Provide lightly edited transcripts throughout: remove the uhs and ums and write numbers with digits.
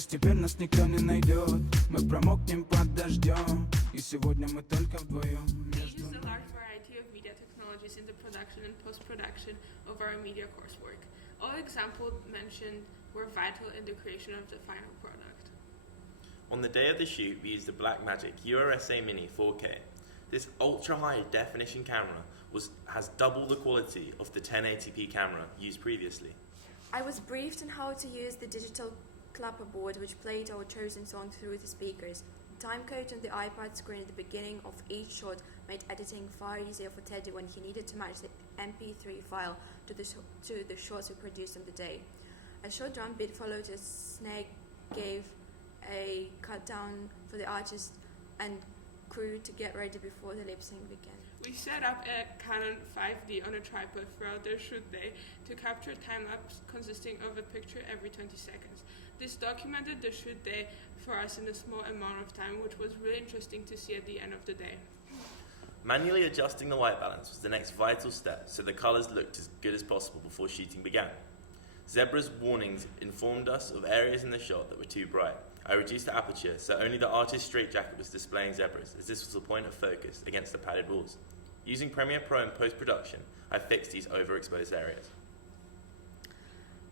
Пусть теперь нас никто не найдет. Мы промокнем под дождем. И сегодня мы только вдвоем. We used a large variety of media technologies in the production and post-production of our media coursework. All examples mentioned were vital in the creation of the final product. On the day of the shoot, we used the Blackmagic URSA Mini 4K. This ultra-high definition camera has double the quality of the 1080p camera used previously. I was briefed on how to use the digital clapperboard which played our chosen song through the speakers. The timecode on the iPad screen at the beginning of each shot made editing far easier for Teddy when he needed to match the MP3 file to the shots we produced on the day. A short drum beat followed a snare gave a cut down for the artist and crew to get ready before the lip sync began. We set up a Canon 5D on a tripod throughout the shoot day to capture time-lapse consisting of a picture every 20 seconds. This documented the shoot day for us in a small amount of time, which was really interesting to see at the end of the day. Manually adjusting the white balance was the next vital step so the colours looked as good as possible before shooting began. Zebra's warnings informed us of areas in the shot that were too bright. I reduced the aperture so only the artist's straitjacket was displaying zebras, as this was the point of focus against the padded walls. Using Premiere Pro in post-production, I fixed these overexposed areas.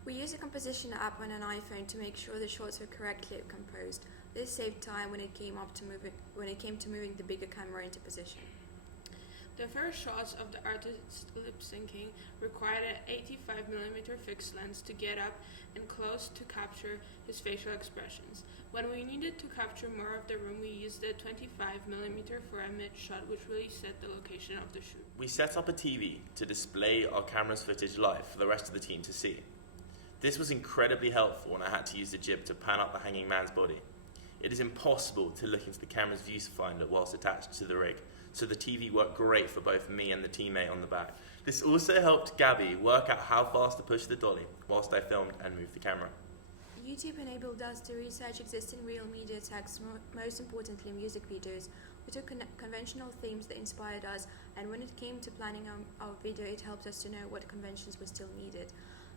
We used a composition app on an iPhone to make sure the shots were correctly composed. This saved time when it came to moving the bigger camera into position. The first shots of the artist's lip syncing required an 85mm fixed lens to get up and close to capture his facial expressions. When we needed to capture more of the room, we used a 25mm for a mid shot, which really set the location of the shoot. We set up a TV to display our camera's footage live for the rest of the team to see. This was incredibly helpful when I had to use the jib to pan up the hanging man's body. It is impossible to look into the camera's viewfinder whilst attached to the rig, so the TV worked great for both me and the teammate on the back. This also helped Gabby work out how fast to push the dolly whilst I filmed and moved the camera. YouTube enabled us to research existing real media texts, most importantly music videos. We took conventional themes that inspired us, and when it came to planning our video, it helped us to know what conventions were still needed.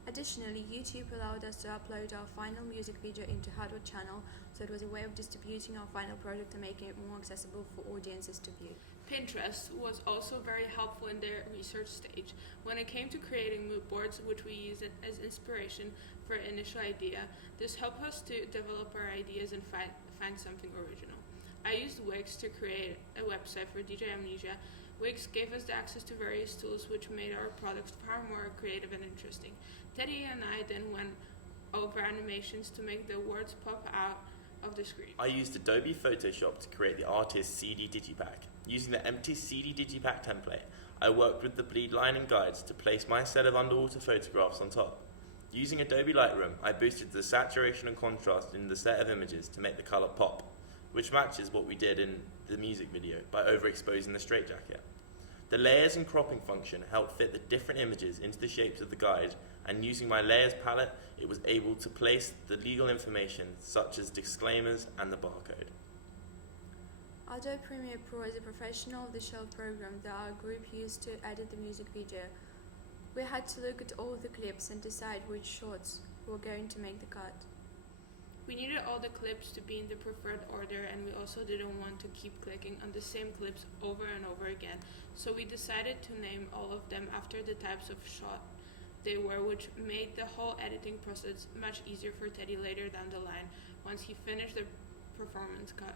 Additionally, YouTube allowed us to upload our final music video into Hardwood channel, so it was a way of distributing our final product and making it more accessible for audiences to view. Pinterest was also very helpful in their research stage. When it came to creating mood boards, which we used as inspiration for an initial idea, this helped us to develop our ideas and find something original. I used Wix to create a website for DJ Amnesia. Wix gave us the access to various tools which made our products far more creative and interesting. Teddy and I then went over animations to make the words pop out of the screen. I used Adobe Photoshop to create the artist's CD Digipack. Using the empty CD Digipack template, I worked with the bleed line and guides to place my set of underwater photographs on top. Using Adobe Lightroom, I boosted the saturation and contrast in the set of images to make the colour pop, which matches what we did in the music video by overexposing the straitjacket. The layers and cropping function helped fit the different images into the shapes of the guide, and using my layers palette, it was able to place the legal information such as disclaimers and the barcode. Adobe Premiere Pro is a professional off-the-shelf program that our group used to edit the music video. We had to look at all the clips and decide which shots were going to make the cut. We needed all the clips to be in the preferred order, and we also didn't want to keep clicking on the same clips over and over again, so we decided to name all of them after the types of shot they were, which made the whole editing process much easier for Teddy later down the line once he finished the performance cut.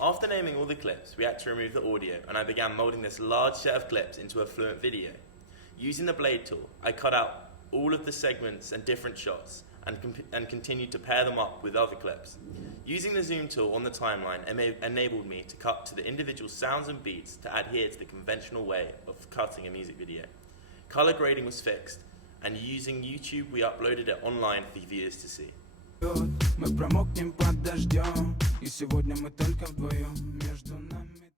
After naming all the clips, we had to remove the audio, and I began moulding this large set of clips into a fluent video. Using the blade tool, I cut out all of the segments and different shots and continued to pair them up with other clips. Using the zoom tool on the timeline enabled me to cut to the individual sounds and beats to adhere to the conventional way of cutting a music video. Color grading was fixed, and using YouTube we uploaded it online for viewers to see. Мы промокнем под дождем. И сегодня мы только вдвоем. Между нами